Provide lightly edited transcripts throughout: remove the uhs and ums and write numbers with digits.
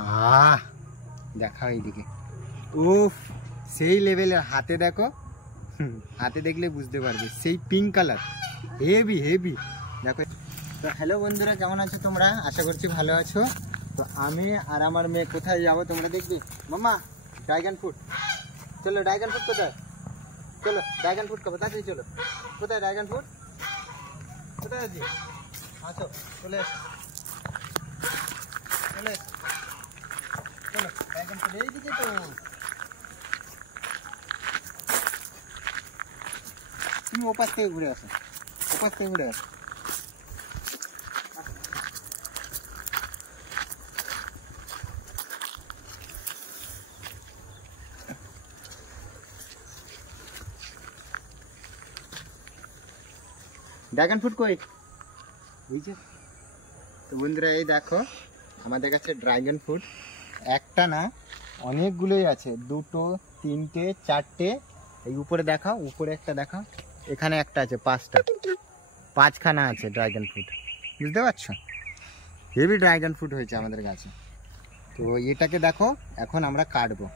আহ দেখাও এইদিকে, উফ সেই লেভেলের। হাতে দেখো, হাতে দেখলে বুঝতে পারবে, সেই পিঙ্ক কালার, হেভি হেভি। দেখো তো হ্যালো বন্ধুরা, কেমন আছো তোমরা? আশা করছি ভালো আছো। তো আমি আর আমার মেয়ে কোথায় যাবো তোমরা দেখবে। মামা ড্রাগন ফ্রুট, চলো ড্রাগন ফ্রুট কোথায়, চলো ড্রাগন ফ্রুট খাবো, তাড়াতাড়ি চলো। কোথায় ড্রাগন ফ্রুট, কোথায় আছি? আসো, চলে এসো, চলে এসো, চলো ড্রাগন ফ্রুট এইদিকে তো। তুমি ওপাশ থেকে ঘুরে আসো, ওপাশ থেকে ঘুরে আসো। ড্রাগন ফ্রুট কই, বুঝছো? তো বন্ধুরা এই দেখো আমাদের কাছে ড্রাগন ফ্রুট একটা না অনেকগুলোই আছে, দুটো তিনটে চারটে, এই উপরে দেখাও, উপরে একটা দেখাও, এখানে একটা আছে, পাঁচখানা আছে ড্রাগন ফ্রুট, বুঝতে পারছো? হেভি ড্রাগন ফ্রুট হয়েছে আমাদের গাছে। তো এটাকে দেখো এখন আমরা কাটবো।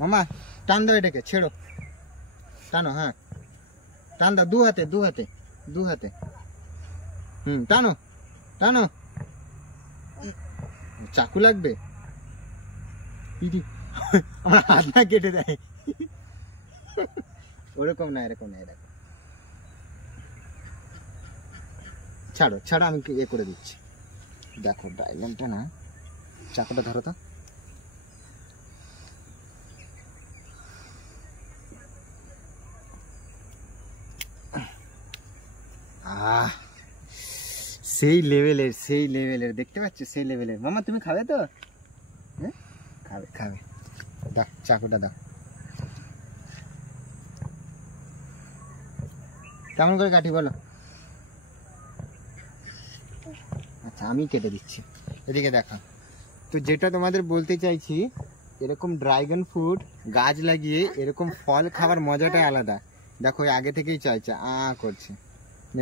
মামা টান দাও এটাকে, ছেড়ো, টানো, হ্যাঁ টান দাও, দু হাতে দু হাতে দু হাতে, টানো টানো। চাকু লাগবে, আমার হাত না কেটে দেয়। ওরকম না, এরকম না, এরকম। ছাড়ো ছাড়ো, আমি এ করে দিচ্ছি। দেখো ড্রাগনটা না, চাকুটা ধরো তো। সেই লেভেলের, সেই লেভেলের, দেখতে পাচ্ছ সেই লেভেলের। মামা তুমি খাবে তো? হ্যাঁ খাবে, খাবে, দাও চাকুটা দাও। কেমন করে কাটি বলো? আচ্ছা আমি কেটে দিচ্ছি, এদিকে দেখো। তো যেটা তোমাদের বলতে চাইছি, এরকম ড্রাগন ফ্রুট গাছ লাগিয়ে এরকম ফল খাবার মজাটাই আলাদা। দেখো আগে থেকেই চাইছে, করছে।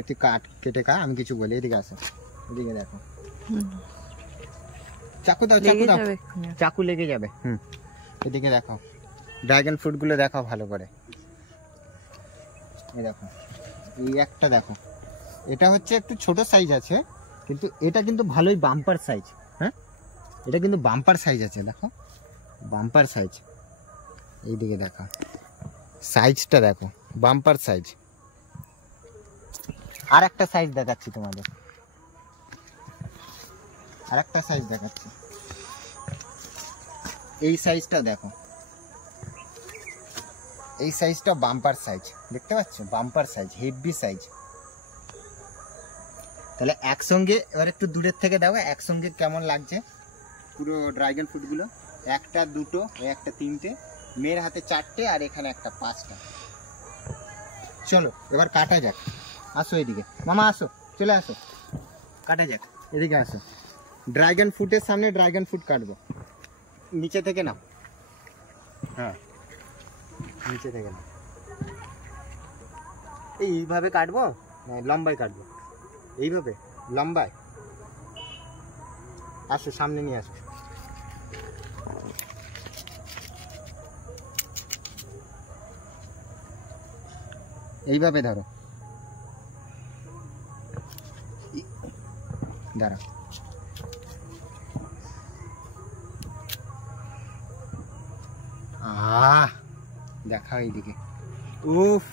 তুই কেটে খা, আমি কিছু বলি। এদিকে আসো, এদিকে দেখো, চাকু দাও, চাকু দাও, চাকু লেগে যাবে। এদিকে দেখো ড্রাগন ফ্রুট গুলো দেখাও ভালো করে। এই দেখো, এই একটা দেখো, এটা হচ্ছে একটু ছোট সাইজ আছে, কিন্তু এটা কিন্তু ভালোই বাম্পার সাইজ। হ্যাঁ এটা কিন্তু বাম্পার সাইজ আছে, দেখো বাম্পার সাইজ। এইদিকে দেখো সাইজটা, দেখো বাম্পার সাইজ। আর একটা সাইজ দেখাচ্ছি তোমাদের, আর একটা সাইজ দেখাচ্ছি। এই সাইজটা দেখো, এই সাইজটা বাম্পার সাইজ, দেখতে পাচ্ছ? Bumper size, heavy size. তাহলে একসঙ্গে, এবার একটু দূরের থেকে দেখো একসঙ্গে কেমন লাগছে পুরো ড্রাগন ফ্রুটগুলো। একটা দুটো, একটা তিনটে, মেয়ের হাতে চারটে, আর এখানে একটা পাঁচটা। চলো এবার কাটা যাক। আসো এদিকে মামা, আসো, চলে আসো, কাটা যাক। এদিকে আসো, ড্রাগন ফ্রুটের সামনে ড্রাগন ফ্রুট কাটবো। নিচে থেকে নাও, হ্যাঁ নিচে থেকে নাও। এইভাবে কাটবো, লম্বায় কাটবো, এইভাবে লম্বায়। আসো সামনে নিয়ে আসো। এইভাবে ধরো, দাঁড়াও। দেখাও এইদিকে, উফ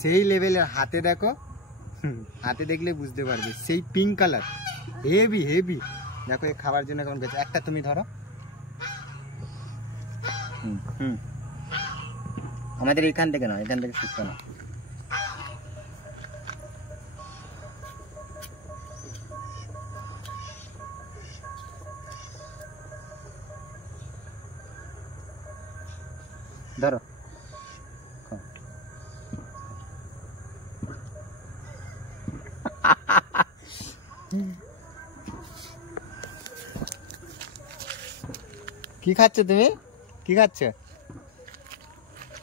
সেই লেভেলের। হাতে দেখো, হাতে দেখলে বুঝতে পারবে, সেই পিঙ্ক কালার, হেভি হেভি। দেখো এই খাবার জন্য কেমন গেছে। একটা তুমি ধরো, আমাদের এখান থেকে না, এখান থেকে শিখতে না। ধরো, কি খাচ্ছ তুমি? কি খাচ্ছ?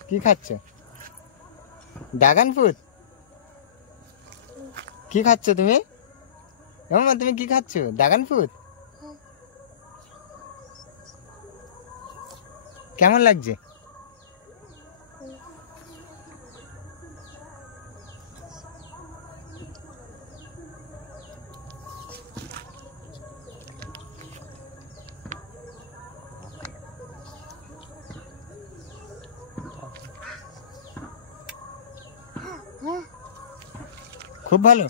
কি খাচ্ছ? Dragon fruit? কি খাচ্ছ তুমি? মামা তুমি কি খাচ্ছ? Dragon fruit? কেমন লাগছে? খুব ভালো।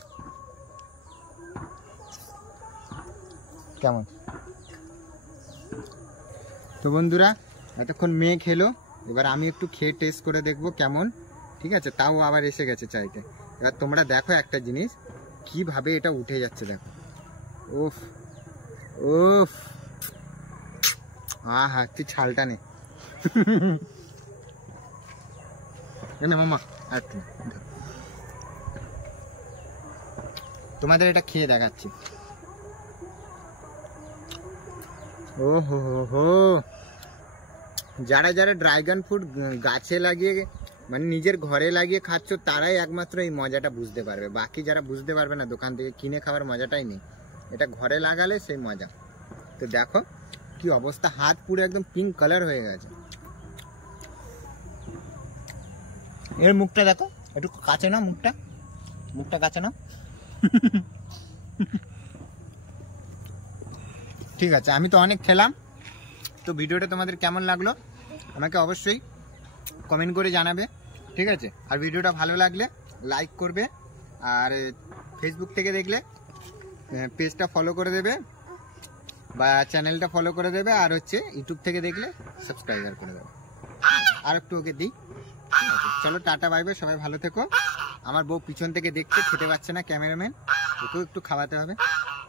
কেমন? তো বন্ধুরা এতক্ষণ মেয়ে খেলো, এবার আমি একটু খেয়ে টেস্ট করে দেখবো কেমন। ঠিক আছে, তাও আবার এসে গেছে চাইতে। এবার তোমরা দেখো একটা জিনিস কিভাবে এটা উঠে যাচ্ছে, দেখো। উফ উফ, আহা তুই ছালটা নে। না মামা আর তোমাদের এটা খেয়ে দেখাচ্ছি। ও হো হো হো, যারা যারা ড্রাগন ফ্রুট গাছে লাগিয়ে মানে নিজের ঘরে লাগিয়ে খাচ্ছ তারাই একমাত্র এই মজাটা বুঝতে পারবে। বাকি যারা বুঝতে পারবে না, দোকান থেকে কিনে খাওয়ার মজাটাই নেই। এটা ঘরে লাগালে সেই মজা। তো দেখো কি অবস্থা, হাত পুরো একদম পিঙ্ক কালার হয়ে গেছে। এর মুখটা দেখো, একটু কাছে নাও মুখটা, মুখটা কাছে নাও। ঠিক আছে, আমি তো অনেক খেলাম। তো ভিডিওটা তোমাদের কেমন লাগলো আমাকে অবশ্যই কমেন্ট করে জানাবে। ঠিক আছে, আর ভিডিওটা ভালো লাগলে লাইক করবে, আর ফেসবুক থেকে দেখলে পেজটা ফলো করে দেবে বা চ্যানেলটা ফলো করে দেবে, আর হচ্ছে ইউটিউব থেকে দেখলে সাবস্ক্রাইবার করে দেবে। আর একটু ওকে দিই। ঠিক আছে, চলো টাটা বাই বাই, সবাই ভালো থেকো। আমার বউ পিছন থেকে দেখছে, খেতে পাচ্ছে না ক্যামেরাম্যান, ওকেও একটু খাওয়াতে হবে।